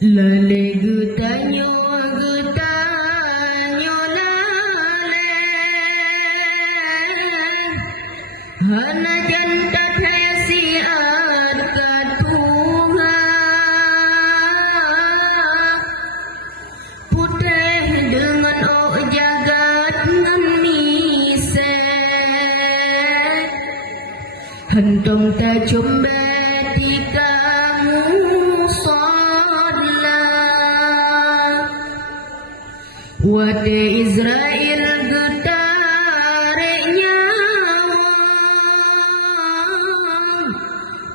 Lale getanyo getanyo lale hana janta siat katuha putih dengan jagat nganise hentong ta jombe di kamu Wate Israel getarnya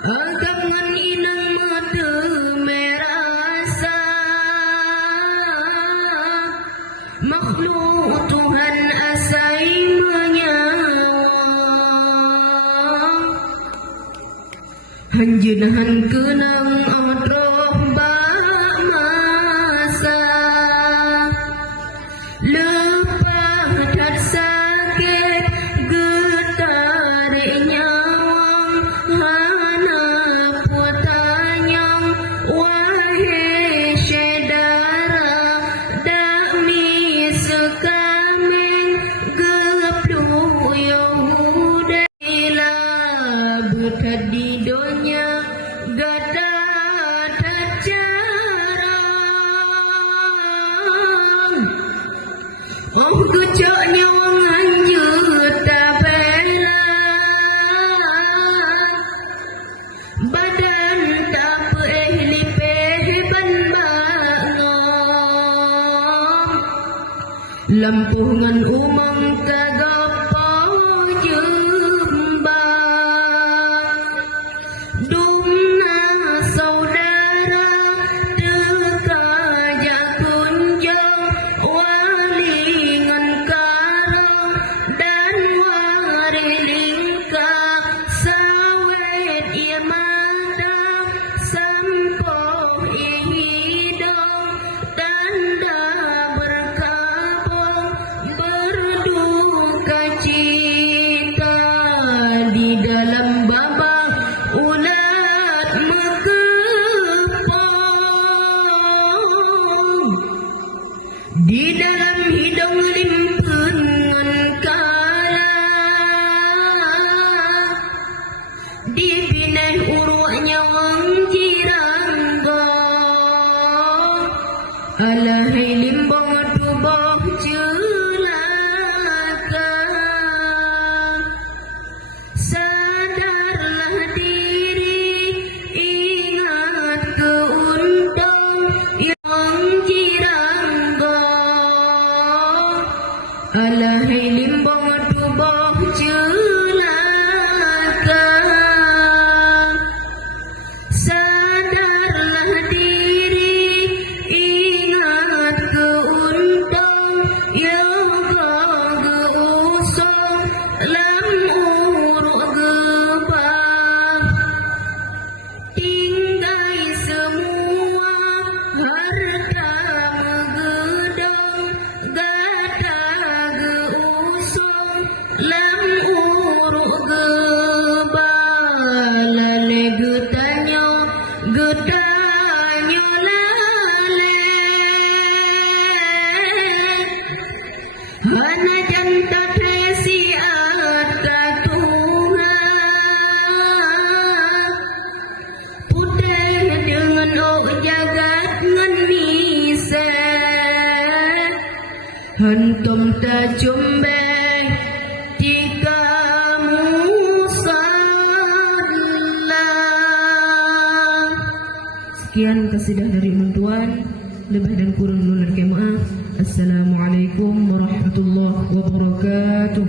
agak ngan inang mata merasa makhluk Tuhan asai menyawang hanjenahan kenang odroh masa lepas dan sakit getarik nyawang hana puatanyang wahai syedara dami sekameng gepluh Yahuda ila buta di dunia gata oh gejok nyawang anjur tak bela badan tak lipeh ban bangom lampungan umang kagapo jumba dumna saudara tekaja kunjung di dalam hidung limpungan kala di pineh uruknya wang jiranggo alahai limbong tubuh celaka sadarlah diri ingat keuntung yang jiranggo alahai limbong tubuh celaka sadarlah diri ingat keuntung yang geusung lam uruk gebah tinggai semua harta megedong gata geusung lam uruk gebah lale getanyo lale hana janta siat katuha putih dengan jagat nganise hentom ta jombe jika musallah. Sekian kasidah dari Tuhan, lebih dan kurang mohon maaf. Assalamualaikum warahmatullahi wabarakatuh.